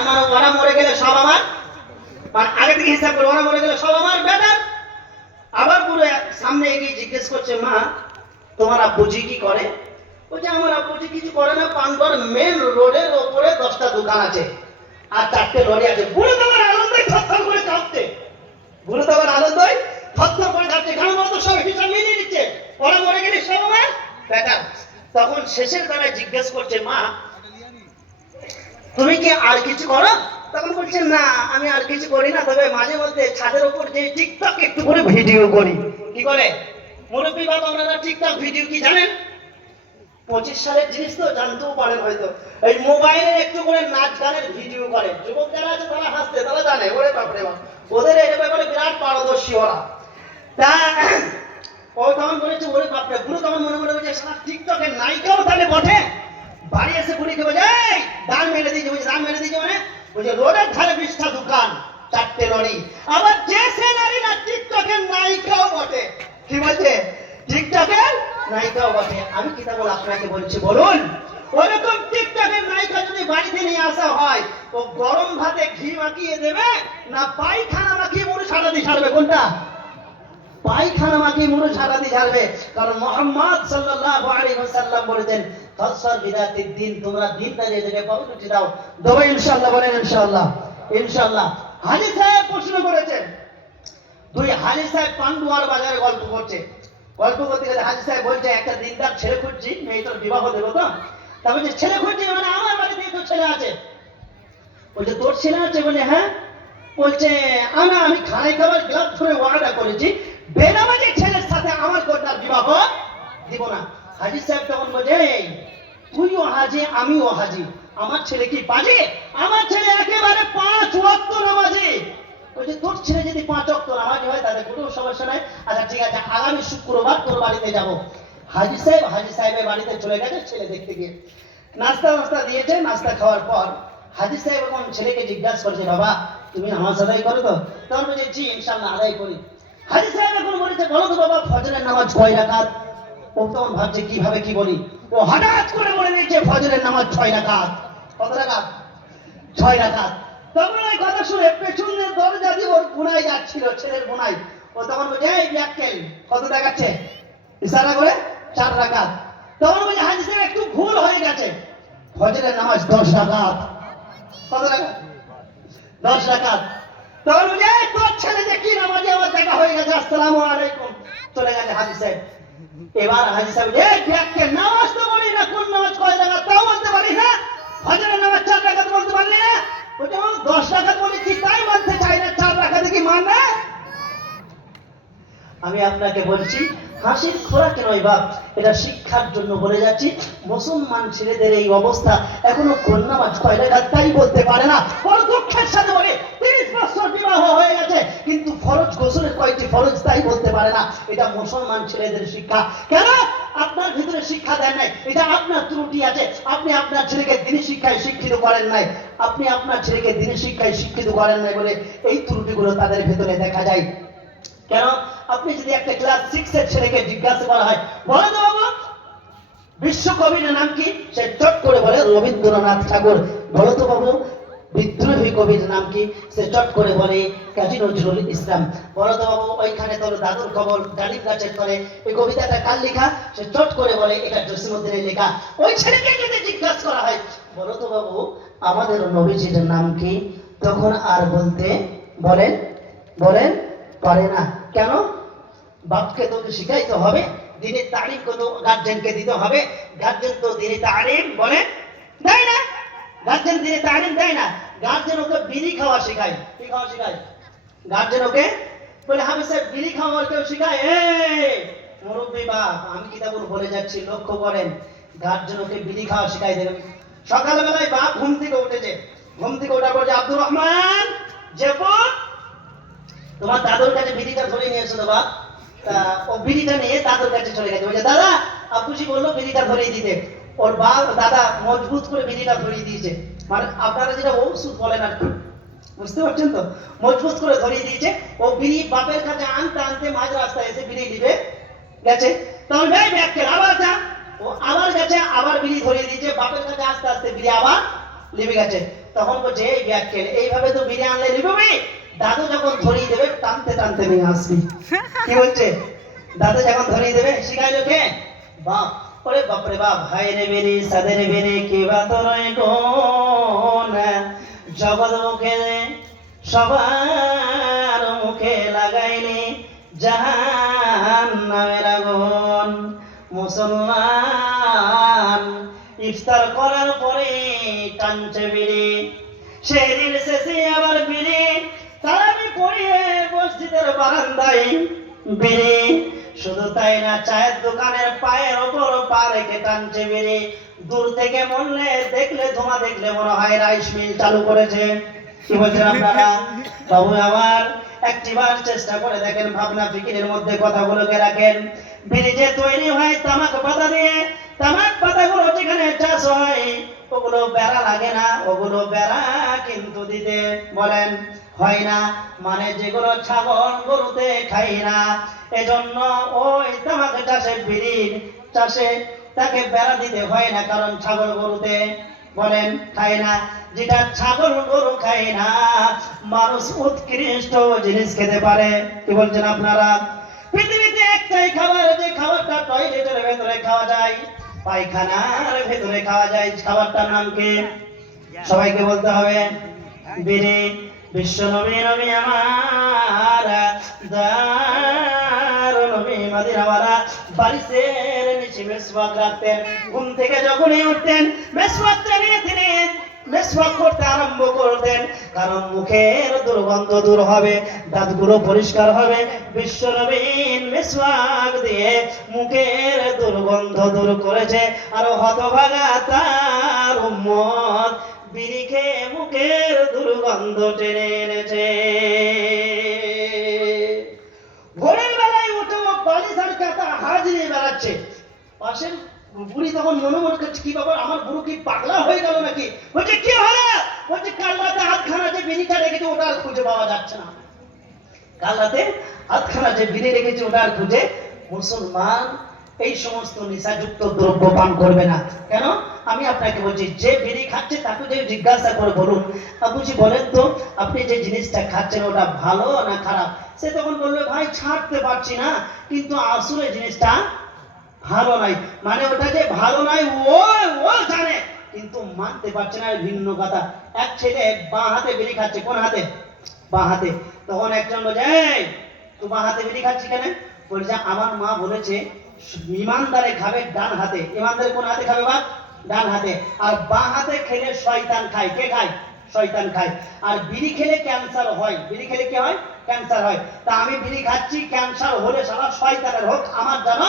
আমার ওরা মরে গেলে সব আমার, মানে আগে থেকে হিসাব করে ওরা মরে গেলে সব আমার বেটার। আবার পুরো সামনে এগিয়ে জিজ্ঞেস করছে, মা তোমার আব্বুজি কি করে? বলছে আমার আব্বুজি কিছু করে না, পানগর মেন রোডের ওপরে 10টা দোকান আছে আর 4টে লরি আছে। বুড়ো তোমার আনন্দই থরথর করে কাঁপছে, বুড়ো তোমার আনন্দই থরথর করে কাঁপছে, কারণ ও তো সব হিসাব মিলিয়ে দিচ্ছে, ওরা মরে গেলে সব আমার বেটার। তখন শেষের বেলায় জিজ্ঞেস করছে, মা তুমি কি আর কিছু করো? তখন বলছে না আমি আর কিছু করি না, তবে মাঝে মধ্যে ছাদের উপর যে টিকটক একটু করে ভিডিও করি। কি করে? মুরব্বী বাবা আপনারা টিকটক ভিডিও কি জানেন? 25 সালের জিনিস তো জানতেও পারেন হয়তো। এই মোবাইলে একটু করে নাচ গানের ভিডিও করে, যুবক যারা আছে তারা হাসতে, তারা জানে ওরে বাপরে বাপ, ওদের এই ব্যাপারে বিরাট পারদর্শী ওরা। তা ও তখন বলেছে ওরে বাপরে, পুরো তখন মনে মনে বলছে সারা টিকটকের নায়িকাও তাহলে বটে। বাড়ি এসে বুড়িকে বলছে এই দান মেরে দিয়েছে। বলছে দান মেরে দিয়েছে মানে? বলছে রোডের ধারে 20টা দোকান 4টে লরি। আবার যে সে নারী না টিকটকের নায়িকাও বটে। কি বলছে? টিকটকের নায়িকাও বটে। আমি কি তা বলে আপনাকে বলছি বলুন, ওরকম টিকটকের নায়িকা যদি বাড়িতে নিয়ে আসা হয়, ও গরম ভাতে ঘি মাখিয়ে দেবে না পায়খানা মাখিয়ে মুড়ি সারা দিয়ে ছাড়বে? কোনটা? পায়খানা মাখিয়ে মুড়ি সারা দিয়ে ছাড়বে। কারণ মুহাম্মদ সাল্লাল্লাহু আলাইহি ওয়াসাল্লাম বলেছেন তাসর বিদাতিদ দিন, তোমরা দিন দাঁড়িয়ে দেবে, পবিত্রটি দাও। দেবো ইনশাআল্লাহ, বলেন ইনশাআল্লাহ। ইনশাআল্লাহ। হাজী সাহেব প্রশ্ন করেছেন, দুই হাজী সাহেব পান্ডুয়ার বাজারে গল্প করছে। গল্প করতে গেলে হাজী সাহেব বলছে একটা দিনদার ছেলে খুঁজছি, মেয়েটার বিবাহ দেবো তো। তা বলছে ছেলে খুঁজছি মানে আমার বাড়িতে তো ছেলে আছে। বলছে তোর ছেলে আছে? বলে হ্যাঁ। বলছে আমি খানায় খাবার গ্লাভ ধরে ওয়াদা করেছি বেনামাজি ছেলের সাথে আমার কন্যার বিবাহ দিব না। হাজী সাহেব তখন বলছে তুইও হাজি আমিও হাজি, আমার ছেলে কি বাজে? আমার ছেলে একেবারে 5 ওয়াক্ত নামাজি। বলছে তোর ছেলে যদি 5 ওয়াক্ত নামাজি হয় তাহলে কোনো সমস্যা নাই। আচ্ছা ঠিক আছে, আগামী শুক্রবার তোর বাড়িতে যাব। হাজী সাহেবের বাড়িতে চলে গেছে ছেলে দেখতে গিয়ে। নাস্তা দিয়েছে। নাস্তা খাওয়ার পর হাজী সাহেব এখন ছেলেকে জিজ্ঞাসা করছে, বাবা তুমি নামাজ আদায় করো তো? তখন বলছে জি ইনশাআল্লাহ আদায় করি। হাজী সাহেব এখন বলেছে বলো তো বাবা ফজরের নামাজ কয় রাকাত? ও তখন ভাবছে কিভাবে কি বলি, ও হঠাৎ করে বলে দিয়েছে ফজরের নামাজ 6 রাকাত। কত রাকাত? 6 রাকাত। তখন এই কথা শুনে পেছনের দরজা দিয়ে ওর বোনাই যাচ্ছিল, ছেলের বোনাই। ও তখন বলছে এই ব্যাককেল কত দেখাচ্ছে? ইশারা করে 4 রাকাত। তখন বলছে হাজী সাহেব একটু ভুল হয়ে গেছে, ফজরের নামাজ 10 রাকাত। কত রাকাত? 10 রাকাত। তখন বলছে তোর ছেলে যে কি নামাজি আমার দেখা হয়ে গেছে, আসসালামু আলাইকুম। চলে গেছে হাজী সাহেব। এবার হাজী সাহেব নামাজ তো বলি না, কোন নামাজ কয় রাকাত তাও বলতে পারি না, ফজরের নামাজ 4 রাকাত বলতে পারলি না? বলছে 10 রাকাত বলেছি তাই মানতে চাই না, 4 রাকাতে কি মানবে? আমি আপনাকে বলছি হাসির খোরাক নয় বাপ, এটা শিক্ষার জন্য বলে যাচ্ছি। মুসলমান ছেলেদের এই অবস্থা, এখনো কোন নামাজ কয় রাকাত তাই বলতে পারে না। বড় দুঃখের সাথে বলে 30 বছর বিবাহ হয়ে গেছে কিন্তু ফরজ গোসলের কয়টি ফরজ তাই বলতে পারে না। এটা মুসলমান ছেলেদের শিক্ষা। কেন? আপনার ভিতরে শিক্ষা দেন নাই, এটা আপনার ত্রুটি আছে। আপনি আপনার ছেলেকে দ্বীনি শিক্ষায় শিক্ষিত করেন নাই, আপনি আপনার ছেলেকে দ্বীনি শিক্ষায় শিক্ষিত করেন নাই বলে এই ত্রুটিগুলো তাদের ভিতরে দেখা যায়। কেন? আপনি যদি একটা ক্লাস 6 এর ছেলেকে জিজ্ঞাসা করা হয় বলো তো বাবা বিশ্বকবির নাম কি, সে চট করে বলে রবীন্দ্রনাথ ঠাকুর। বলো তো বাবু বিদ্রোহী কবির নাম কি, সে চট করে বলে কাজী নজরুল ইসলাম। বলো তো বাবু ওইখানে তোর দাদুর খবর ডালিম গাছের তলে, এই কবিতাটা কার লেখা, সে চট করে বলে এটা জসীমউদ্দিনের লেখা। ওই ছেলেকে যদি জিজ্ঞাসা করা হয় বলো তো বাবু আমাদের নবীজির নাম কি, তখন আর বলতে বলেন পারে না। কেন? বাপকে তো শিখাইতে হবে, দ্বীনের তালিম তো গার্জেনকে দিতে হবে। গার্জেন তো দ্বীনের তালিম বলে দেয় না, গার্জেন দ্বীনের তালিম দেয় না। গার্জেন ওকে বিড়ি খাওয়া শেখায়। কি খাওয়া শেখায়? গার্জেন ওকে বলে হাফেজ সাহেব বিড়ি খাওয়া কেউ শেখায়? মুরব্বী বাপ আমি কি তেমন বলে যাচ্ছি, লক্ষ্য করেন। গার্জেন ওকে বিড়ি খাওয়া শেখাই দেবে। সকালবেলায় বাপ ঘুম থেকে উঠেছে, ঘুম থেকে ওঠার পর যে আব্দুর রহমান যেপো তোমার দাদুর কাছে বিড়িটা ধরে নিয়ে এসো তো বাপ। তা ও বিড়িটা নিয়ে দাদুর কাছে চলে গেছে। বলছে দাদা আব্বুজি বললো বিড়িটা ধরিয়ে দিতে। ওর বাপ দাদা মজবুত করে বিড়িটা ধরিয়ে দিয়েছে, মানে আপনারা যেটা ওষুধ বলেন আর কি, বুঝতে পারছেন তো, মজবুত করে ধরিয়ে দিয়েছে। ও বিড়ি বাপের কাছে আনতে আনতে মাঝ রাস্তায় এসে বিড়ি দিবে গেছে। তখন ভাই ব্যাগকে আবার যা, ও আবার গেছে, আবার বিড়ি ধরিয়ে দিয়েছে। বাপের কাছে আস্তে আস্তে বিড়ি আবার লিবে গেছে। তখন বলছে এই ব্যাগ খেলে এইভাবে তো বিড়ি আনলে নিবে। দাদু যখন ধরিয়ে দেবে টানতে টানতে নিয়ে আসবি। কি বলছে? দাদু যখন ধরিয়ে দেবে শিখাইলো কে? বাপ। ওরে বাপরে বাপ, ভাই রে বেরি সাদের বেরি কে বা তোর কোন জগৎ মুখে সবার মুখে লাগাইনি জাহান্নামের আগুন। মুসলমান ইফতার করার পরে টানছে বিড়ি, সেদিন শেষে আবার বিড়ি, তারাবি পড়িয়ে মসজিদের বারান্দায় বিড়ি। শুধু তাই না, চায়ের দোকানের পায়ের ওপর পা রেখে টানছে বিড়ি। দূর থেকে মরলে দেখলে ধোঁয়া দেখলে মনে হয় রাইস মিল চালু করেছে। কি বলছেন আপনারা? বাবু আমার একটিবার চেষ্টা করে দেখেন, ভাবনা ফিকিরের মধ্যে কথাগুলোকে রাখেন। বিড়ি যে তৈরি হয় তামাক পাতা দিয়ে, তামাক পাতাগুলো যেখানে চাষ হয় ওগুলো বেড়া লাগে না, ওগুলো বেড়া কিন্তু দিতে বলেন হয় না, মানে যেগুলো ছাগল গরুতে খাই না। এজন্য ওই তামাক চাষে বিড়ির চাষে তাকে বেড়া দিতে হয় না, কারণ ছাগল গরুতে বলেন খায় না। যেটা ছাগল গরু খায় না, মানুষ উৎকৃষ্ট জিনিস খেতে পারে। কি বলছেন আপনারা? পৃথিবীতে একটাই খাবার, যে খাবারটা টয়লেটের ভেতরে খাওয়া যায়, পায়খানার ভেতরে খাওয়া যায়, খাবারটার নাম কি? সবাইকে বলতে হবে। বিড়ি। বিশ্ব নবী নবী আমার দার নবী মদিনাওয়ালা বারিশের নিচে মেসওয়াক রাখতেন। ঘুম থেকে যখনই উঠতেন মেসওয়াকটা নিয়ে তিনি মেসওয়াক করতে আরম্ভ করতেন, কারণ মুখের দুর্গন্ধ দূর হবে, দাঁতগুলো পরিষ্কার হবে। বিশ্ব নবী মেসওয়াক দিয়ে মুখের দুর্গন্ধ দূর করেছে, আর হতভাগা তার উম্মত বিড়ি খেয়ে মুখের দুর্গন্ধ টেনে এনেছে। ভোরের বেলায় উঠে ও বালিশ আর কাঁথা হাত নিয়ে বেড়াচ্ছে। পাশের বুড়ি তখন মনে মনে করছে, কি বাবা আমার বুড়ো কি পাগলা হয়ে গেল নাকি? বলছে কি হলো? বলছে কাল রাতে হাতখানা যে বিড়িটা রেখেছে ওটা আর খুঁজে পাওয়া যাচ্ছে না। কাল রাতে হাতখানা যে বিড়ি রেখেছে ওটা আর খুঁজে। মুসলমান এই সমস্ত নেশাযুক্ত দ্রব্য পান করবে না। কেন? আমি আপনাকে বলছি, যে বিড়ি খাচ্ছে তাকে যে জিজ্ঞাসা করে বলুন, আবুজি বলেন তো আপনি যে জিনিসটা খাচ্ছেন ওটা ভালো না খারাপ? সে তখন বলবে ভাই ছাড়তে পারছি না, কিন্তু আসলে জিনিসটা ভালো নাই। মানে ওটা যে ভালো নাই ও ও জানে, কিন্তু মানতে পারছে না। ভিন্ন কথা। এক ছেলে বাঁ হাতে বিড়ি খাচ্ছে। কোন হাতে? বাঁ হাতে। তখন একজন বলছে, এই তুই বাঁ হাতে বিড়ি খাচ্ছি কেন? বলছে আমার মা বলেছে ইমানদারে খাবে ডান হাতে। ইমানদারে কোন হাতে খাবে? বা ডান হাতে। আর বাঁ হাতে খেলে শয়তান খায়। কে খায়? শয়তান খায়। আর বিড়ি খেলে ক্যান্সার হয়। বিড়ি খেলে কি হয়? ক্যান্সার হয়। তা আমি বিড়ি খাচ্ছি, ক্যান্সার হলে সারা শয়তানের হোক, আমার জানা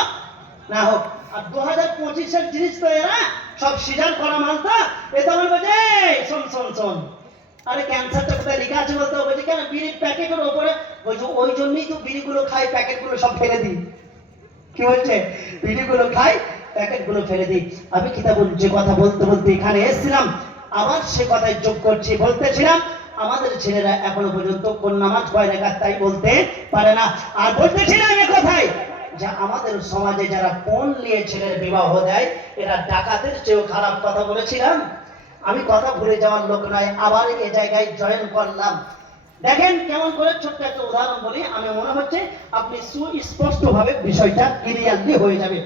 না হোক। আর 2025-এর জিনিস তো এরা সব সিজার করা মাল তো। এ তখন বলছে শোন শোন শোন, আরে ক্যান্সারটা কোথায় লেখা আছে বলতে? বলছে কেন? বিড়ির প্যাকেটের উপরে। বলছে ওই জন্যই তো বিড়িগুলো খাই, প্যাকেটগুলো সব ফেলে দিই। কি বলছে? বিড়িগুলো খাই, প্যাকেটগুলো ফেলে দিই। আমি কিতাবুল যে কথা বলতে বলতে এখানে এসেছিলাম, আবার সে কথায় যোগ করছি। বলতেছিলাম আমাদের ছেলেরা এখনো পর্যন্ত কোন নামাজ কয় রাকাত তাই বলতে পারে না। আর বলতেছিলাম এ কথাই যে আমাদের সমাজে যারা পণ নিয়ে ছেলের বিবাহ দেয় এরা ডাকাতের চেয়েও খারাপ। কথা বলেছিলাম। আমি কথা ভুলে যাওয়ার লোক নয়, আবার এই জায়গায় জয়েন করলাম। দেখেন কেমন করে ছোট্ট একটা উদাহরণ বলি, আমি মনে হচ্ছে আপনি সুস্পষ্ট ভাবে বিষয়টা ক্লিয়ারলি হয়ে যাবে।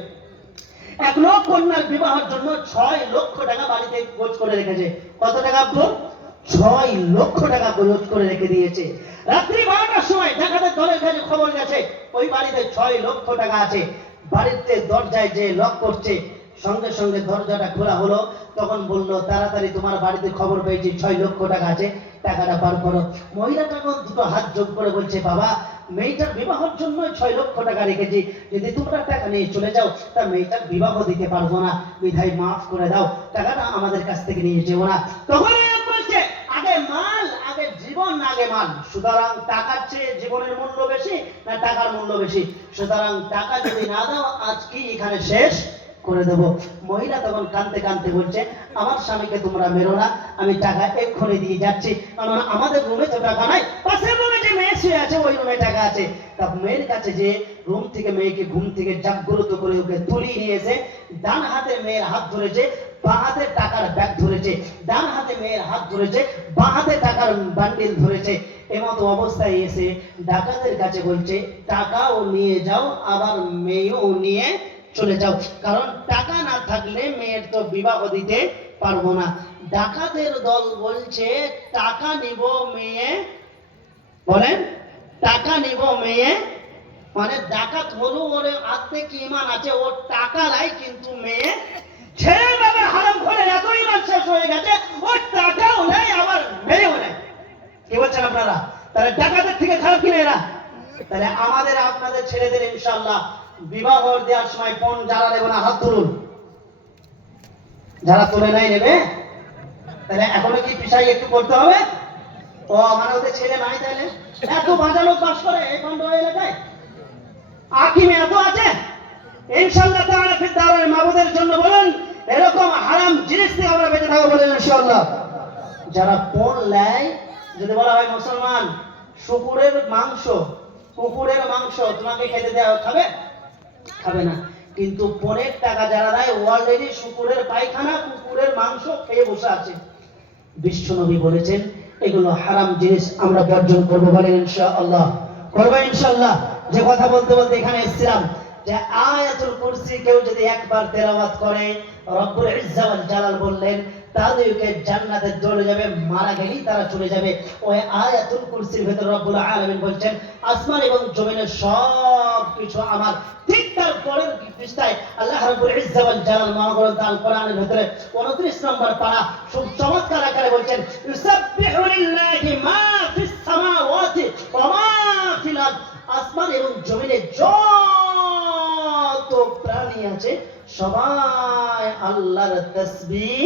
এক লোক কন্যার বিবাহের জন্য 6 লক্ষ টাকা বাড়িতে খরচ করে রেখেছে। কত টাকা? 6 লক্ষ টাকা খরচ করে রেখে দিয়েছে। রাত্রি 12টার সময় ডাকাতের দলের কাছে খবর গেছে ওই বাড়িতে 6 লক্ষ টাকা আছে। বাড়িতে দরজায় যে লক করছে, সঙ্গে সঙ্গে দরজাটা খোলা হলো। তখন বললো তাড়াতাড়ি তোমার বাড়িতে খবর পেয়েছি 6 লক্ষ টাকা আছে, টাকাটা বার করো। মহিলাটা দুটো হাত যোগ করে বলছে বাবা মেয়েটার বিবাহের জন্য 6 লক্ষ টাকা রেখেছি, যদি তোমরা টাকা নিয়ে চলে যাও তা মেয়েটার বিবাহ দিতে পারবো না, বিধায় মাফ করে দাও, টাকাটা আমাদের কাছ থেকে নিয়ে যেও না। তখন বলছে আগে মাল, আগে জীবন, আগে মাল। সুতরাং টাকার চেয়ে জীবনের মূল্য বেশি না টাকার মূল্য বেশি? সুতরাং টাকা যদি না দাও আজকে এখানে শেষ করে দেব। মহিলা তখন কাঁদতে কাঁদতে বলছে আমার স্বামীকে তোমরা মেরো না, আমি টাকা এক্ষুনি দিয়ে যাচ্ছি, কারণ আমাদের রুমে তো টাকা নাই। পাশের রুমে যে মেয়ে শুয়ে আছে, ওই রুমে টাকা আছে। তা মেয়ের কাছে যে রুম থেকে মেয়েকে ঘুম থেকে জাগ্রত করে ওকে তুলিয়ে নিয়েছে, ডান হাতে মেয়ের হাত ধরেছে, বাঁ হাতে টাকার ব্যাগ ধরেছে, ডান হাতে মেয়ের হাত ধরেছে, বাঁ হাতে টাকার বান্ডিল ধরেছে। এমতো অবস্থায় এসে ডাকাতের কাছে বলছে, টাকাও নিয়ে যাও, আবার মেয়েও নিয়ে চলে যাও, কারণ টাকা না থাকলে মেয়ের তো বিবাহ দিতে পারবো না। ডাকাতের দল বলছে, টাকা নিব মেয়ে, বলেন টাকা নিব মেয়ে, মানে ডাকাত হলো ওর আত্মে কি ইমান আছে, ওর টাকা নাই কিন্তু মেয়ে ছেড়ে বাবা হারাম করে এত ইমান শেষ হয়ে গেছে, ওর টাকাও নেই আবার মেয়েও নেই। কি বলছেন আপনারা? তাহলে ডাকাতের থেকে খারাপ কিনা এরা? তাহলে আমাদের আপনাদের ছেলেদের ইনশাআল্লাহ বিবাহ দেওয়ার সময় পণ যারা নেবে না হাত তুলুন, যারা তুলে নাই নেবে। তাহলে এখনো কি পিছাই একটু করতে হবে? ও মানে ওদের ছেলে নাই, তাহলে এত বাঁচা লোক বাস করে এই খন্ড এলাকায়, আকিমে এত আছে। ইনশাআল্লাহ তাআলা ফির দারুল মাবুদের জন্য বলুন, এরকম হারাম জিনিস থেকে আমরা বেঁচে থাকবো বলেন ইনশাআল্লাহ। যারা পণ নেয়, যদি বলা হয় মুসলমান শুকুরের মাংস, কুকুরের মাংস তোমাকে খেতে দেওয়া, খাবে? খাবে না। কিন্তু পণের টাকা যারা দেয়, অলরেডি শুকুরের পায়খানা কুকুরের মাংস খেয়ে বসে আছে। বিশ্বনবী বলেছেন এগুলো হারাম জিনিস, আমরা বর্জন করবো বলেন ইনশাআল্লাহ, করবো ইনশাআল্লাহ। যে কথা বলতে বলতে এখানে এসেছিলাম যে আয়াতুল কুরসি কেউ যদি একবার তেলাওয়াত করে, রব্বুল ইজ্জা ওয়াল জালাল বললেন তাদেরকে জান্নাতে চলে যাবে, মারা গেলেই তারা চলে যাবে। ওই আয়াতুল কুরসির ভিতর রব্বুল আলামিন বলছেন আসমান এবং জমিনের সব কিছু আমার। ঠিক তার পরের পৃষ্ঠায় আল্লাহ রাব্বুল ইজ্জা ওয়াল জালাল মহাগ্রন্থ আল কোরআনের ভিতরে 29 নম্বর পারা খুব চমৎকার আকারে বলছেন ইউসাব্বিহু লিল্লাহি মা ফিস সামাওয়াতি ওয়া মা ফিল আরদ। আসমান এবং জমিনে যত প্রাণী আছে সবাই আল্লাহর তাসবিহ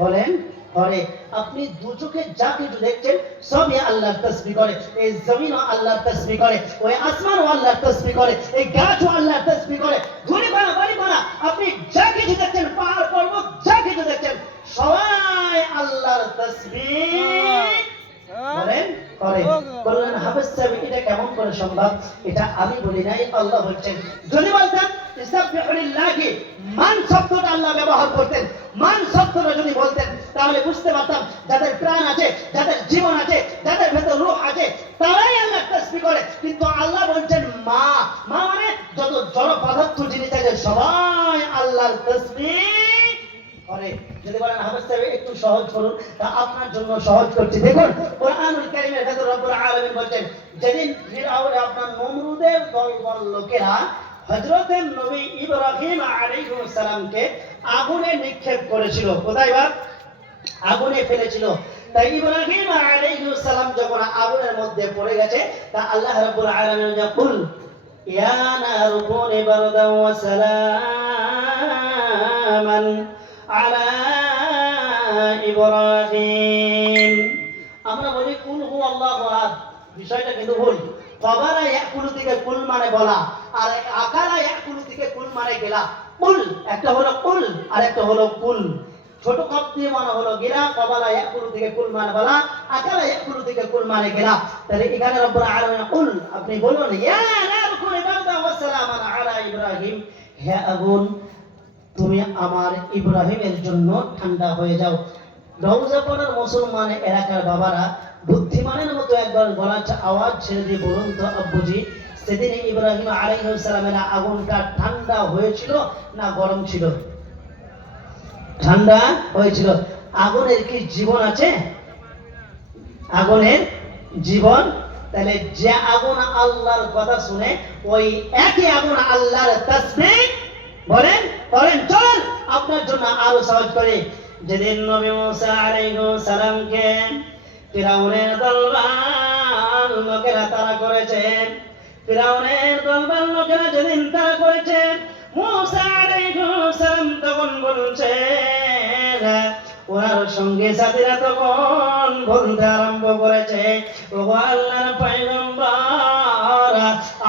বলেন করে। আপনি দু চোখে যা কিছু দেখছেন সবই আল্লাহর তাসবিহ করে। এই জমিনও আল্লাহর তাসবিহ করে, ওই আসমানও আল্লাহর তাসবিহ করে, এই গাছও আল্লাহর তাসবিহ করে, ধুলি পানা বাড়ি পানা আপনি যা কিছু দেখছেন, পাহাড় পর্বত যা কিছু দেখছেন সবাই আল্লাহর তাসবিহ বলেন করে। বললেন হাফেজ সাহেব এটা কেমন করে সম্ভব? এটা আমি বলি নাই, আল্লাহ বলছেন। যদি বলতেন ইসতাগফিরু লিল্লাহি, মান শব্দটা আল্লাহ ব্যবহার করতেন, মান শব্দটা যদি বলতেন তাহলে বুঝতে পারতাম যাদের প্রাণ আছে, যাদের জীবন আছে, যাদের ভেতর রূহ আছে তারাই আল্লাহ তাসবিহ করে। কিন্তু আল্লাহ বলছেন মা, মা মানে যত জড় পদার্থ জিনিস আছে সবাই আল্লাহর তাসবিহ করে। যদি বলেন হাফেজ সাহেব একটু সহজ করুন, তা আপনার জন্য সহজ করছি। দেখুন কোরআনুল কারীমের ভেতর রব্বুল আলামিন বলেন যেদিন ফিরআউন আপনার নমরুদের দলবল লোকেরা হযরত নবী ইব্রাহিম আলাইহিস সালামকে আগুনে নিক্ষেপ করেছিল, কোথায় বা আগুনে ফেলেছিল। তাই ইব্রাহিম আলাইহিস সালাম যখন আগুনের মধ্যে পড়ে গেছে, তা আল্লাহ রাব্বুল আলামিন বলেন ইয়া নারু কুনি বারদান ওয়া সালামান আলা ইব্রাহিম। আমরা বলি কুল হু আল্লাহু আহাদ, বিষয়টা কিন্তু ভুল। কবারা ইয়াকুলু থেকে কুল মানে বলা, আর আকারা ইয়াকুলু থেকে কুল মানে গেলা। কুল একটা হলো কুল আর একটা হলো কুল। ছোট কপ দিয়ে মানে হলো গেলা, কবারা ইয়াকুলু থেকে কুল মানে বলা, আকারা ইয়াকুলু থেকে কুল মানে গেলা। তাহলে এখানে রব্বুল আলামিন কুল, আপনি বলুন ইয়া নারু কুনি বারদান ওয়া সালামান আলা ইব্রাহিম, হে আগুন তুমি আমার ইব্রাহিমের জন্য ঠান্ডা হয়ে যাও। রওজা পড়ার মুসলমান এলাকার বাবারা বুদ্ধিমানের মতো একবার গলার আওয়াজ ছেড়ে দিয়ে বলুন তো আব্বুজি, সেদিন ইব্রাহিম আলাইহিস সালামের আগুনটা ঠান্ডা হয়েছিল না গরম ছিল? ঠান্ডা হয়েছিল। আগুনের কি জীবন আছে? আগুনের জীবন। তাহলে যে আগুন আল্লাহর কথা শুনে ওই একই আগুন আল্লাহর তাসবিহ বলেন করেন। চলুন আপনার জন্য আরো সহজ করে। যেদিন নবী মুসা আলাইহিস সালামকে ফিরাউনের দলবল লোকেরা তাড়া করেছে, ফিরাউনের দলবল লোকেরা যেদিন তাড়া করেছে, মুসা আলাইহিস সালাম তখন বলছে, ওনার সঙ্গে সাথীরা তখন বলতে আরম্ভ করেছে, ওগো আল্লাহর পয়গম্বর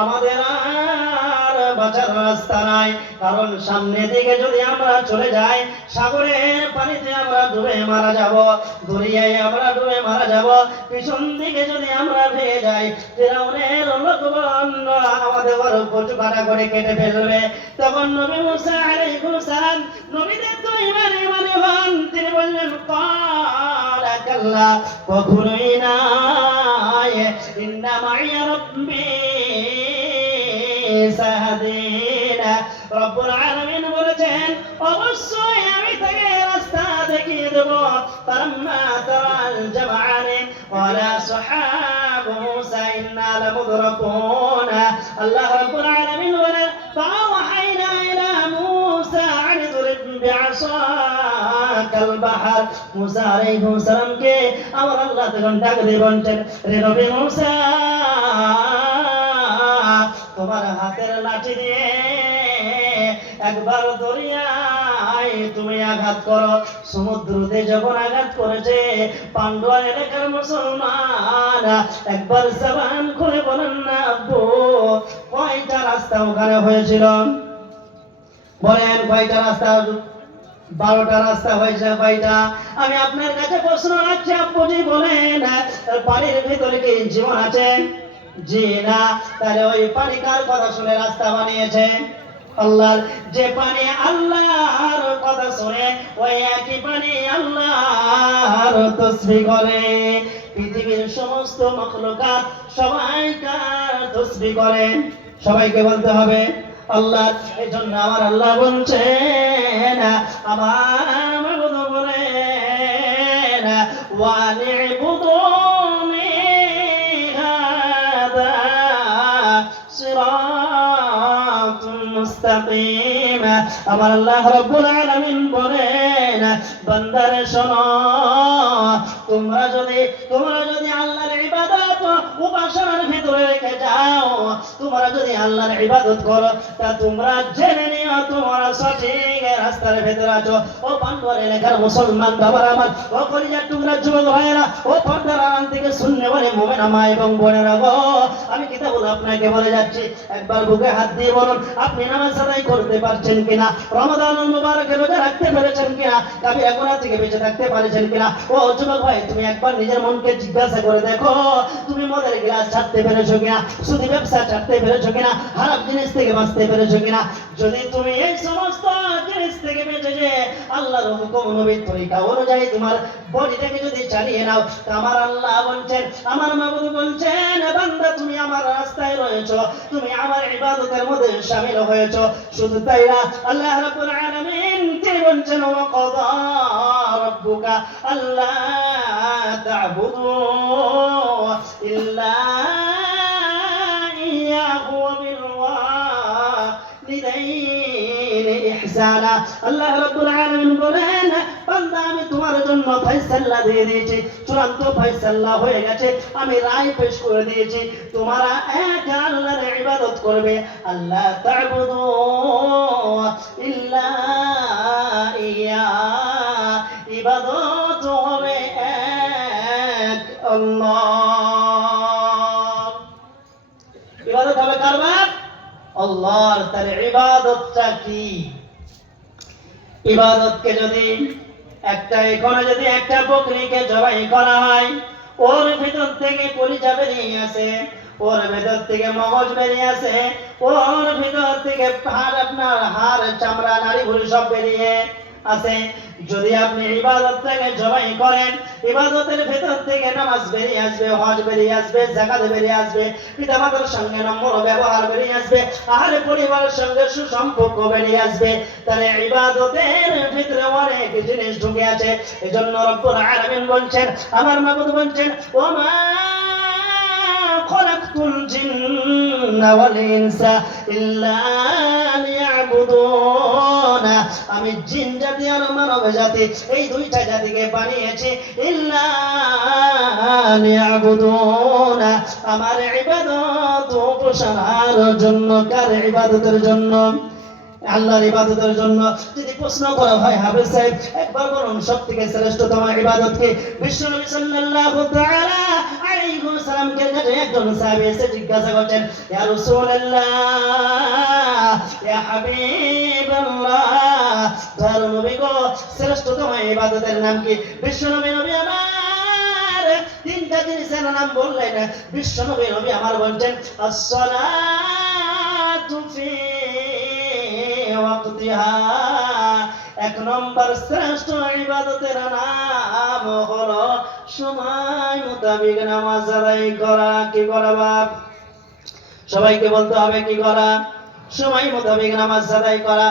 আমাদের আর বাঁচার রাস্তা নাই। কারণ সামনে দিকে যদি আমরা চলে যাই, সাগরের পানিতে আমরা ডুবে মারা যাব, দরিয়ায় আমরা ডুবে মারা যাব। পিছন দিকে যদি আমরা ভেঙে যাই, ফিরআউনের লোকবল আমাদের কচু কাটা করে কেটে ফেলবে। তখন নবী মুসা আলাইহিস সালাম, নবীদের তো ইমানে হন, তিনি বললেন ক্বালা কাল্লা, কখনোই না, ইন্না মাইয়া রাব্বী সাহাদিন। রব্বুল আলামিন বলেছেন, অবশ্যই আমি তাকে রাস্তা দেখিয়ে দেব। ফালাম্মা তারাল জামআনি ওয়ালা সাহাবু মুসা ইন্না লামুদরাকুন। আল্লাহ রাব্বুল আলামিন বলেন, ফাওহাইনা ইলা মুসা আন ইদরিব বিআসাকাল বাহর। মুসা আলাইহিস সালামকে আমার আল্লাহ তখন ডাক দিয়ে বলছেন, রে নবী মুসা, তোমার হাতের লাঠি দিয়ে একবার দরিয়ায় তুমি আঘাত করো। সমুদ্রতে যখন আঘাত করেছে, পান্ডুয়া এলাকার মুসলমান একবার জবান খুলে বলেন না আব্বু, কয়টা রাস্তা ওখানে হয়েছিল? বলেন কয়টা রাস্তা? 12টা রাস্তা হয়েছে। কয়টা? আমি আপনার কাছে প্রশ্ন রাখছি আব্বুজি, বলেন পানির ভিতরে কি জীবন আছে? জি না। তাহলে ওই পানি কার কথা শুনে রাস্তা বানিয়েছে? আল্লাহর। যে পানি আল্লাহর কথা শুনে, ওই একই পানি আল্লাহর তাসবিহ করে। পৃথিবীর সমস্ত মাখলুকাত সবাই কার তাসবিহ করে? সবাইকে বলতে হবে আল্লাহর। এই জন্য আমার আল্লাহ বলছেন, আমার মাবুদ বলেন, ওয়ানি'বুদুনি হাদা সিরাতুল মুস্তাকিম। আমার আল্লাহ রাব্বুল আলামিন বলেন, বান্দারে শোনো, তোমরা যদি আল্লাহর ইবাদত উপাসনার ভিতরে রেখে যাও, তোমরা যদি আল্লাহর ইবাদত করো, তা তোমরা জেনে নিও তোমরা সঠিক রাস্তার ভিতরে আছো। ও পান্ডুয়ার এলাকার মুসলমান বাবারা আমার, ও কলিজার টুকরা যুবক ভাইয়েরা, ও পর্দার আড়াল থেকে শুনলে বলে মুমিনা মা এবং বোনেরা গো, আমি কিতাবুল আপনাকে বলে যাচ্ছি, একবার বুকে হাত দিয়ে বলুন, আপনি নামাজ আদায় করতে পারছেন কিনা? রমাদানুল মুবারকে রোজা রাখতে পেরেছেন কিনা? কাবিরা গুনাহ থেকে বেঁচে থাকতে পারছেন কিনা? ও যুবক ভাই, তুমি একবার নিজের মনকে জিজ্ঞাসা করে দেখো, তুমি মদের গ্লাস ছাড়তে পেরেছো কিনা? সুদি ব্যবসা ছাড়তে পেরেছো কিনা? খারাপ জিনিস থেকে বাঁচতে পেরেছো কিনা? যদি তুমি এই সমস্ত জিনিস থেকে বেঁচে যে আল্লাহর হুকুম নবীর তরিকা অনুযায়ী তোমার বডিটাকে যদি চালিয়ে নাও, আমার আল্লাহ বলছেন, আমার মাবুদ বলছেন, বান্দা তুমি আমার রাস্তায় রয়েছো, তুমি আমার ইবাদতের মধ্যে শামিল হয়েছো। শুধু তাই না, আল্লাহ রাব্বুল আলামিন তিনি বলছেন, ওয়া ক্বাদা রাব্বুকা আল্লা তা'বুদু ইল্লা ইয়াহু ওয়া বিল ওয়ালিদাইনি ইহসানা। আল্লাহ রাব্বুল আলামিন বলেন, বান্দা আমি তোমার জন্য ফয়সালা দিয়ে দিয়েছি, চূড়ান্ত ফয়সালা হয়ে গেছে, আমি রায় পেশ করে দিয়েছি, তোমরা এক আল্লাহর ইবাদত করবে। আল্লাহ তা'বুদু ইল্লা ইয়া, ইবাদত হবে এক আল্লাহ। ইবাদত হবে কার? আল্লাহর। তার ইবাদতটা কি? ইবাদতকে যদি একটা বকরিকে জবাই করা হয়, ওর ভিতর থেকে কলিজা বেরিয়ে আসে, ওর ভিতর থেকে মগজ বেরিয়ে আসে, ওর ভিতর থেকে হাড় চামড়া নাড়ি ভুঁড়ি সব বেরিয়ে আসে। যদি আপনি ইবাদতটাকে জবাই করেন, ইবাদতের ভেতর থেকে নামাজ বেরিয়ে আসবে, হজ বেরিয়ে আসবে, যাকাত বেরিয়ে আসবে, পিতামাতার সঙ্গে নম্র ব্যবহার বেরিয়ে আসবে, আর পরিবারের সঙ্গে সুসম্পর্ক বেরিয়ে আসবে। তাহলে ইবাদতের ভিতরে অনেক জিনিস ঢুকে আছে। এজন্য রব্বুল আলামিন বলছেন, আমার মাবুদ বলছেন, ওমা খলাকতুল জিন্না ওয়াল ইনসা ইল্লা লিয়াবুদুন। আমি জিন জাতি আর মানব জাতি, এই দুইটা জাতিকে বানিয়েছি ইল্লা লিয়াবুদুন, আমার ইবাদত উপাসনার জন্য। কার ইবাদতের জন্য? আল্লাহর ইবাদতের জন্য। যদি প্রশ্ন করা হয়, হাফেজ সাহেব একবার বলুন সবথেকে শ্রেষ্ঠতম ইবাদত কি? বিশ্বনবী সাল্লাল্লাহু তাআলা আলাইহি আলাইহি ওয়াসাল্লামকে কাছে একজন সাহাবী এসে জিজ্ঞাসা করছেন, ইয়া রাসূলুল্লাহ, ইয়া হাবিবাল্লাহ, দয়ালু নবী গো, শ্রেষ্ঠতম ইবাদতের নাম কি? বিশ্বনবী নবী আমার তিনটা জিনিসের নাম বললেন। বিশ্বনবী নবী আমার বলছেন, আসসালাতু ফি ওয়াক্তিহা, এক নম্বর শ্রেষ্ঠ ইবাদতের নাম হলো সময় মোতাবেক নামাজ আদায় করা। কি করা বাপ? সবাইকে বলতে হবে কি করা? সময় মোতাবেক নামাজ আদায় করা।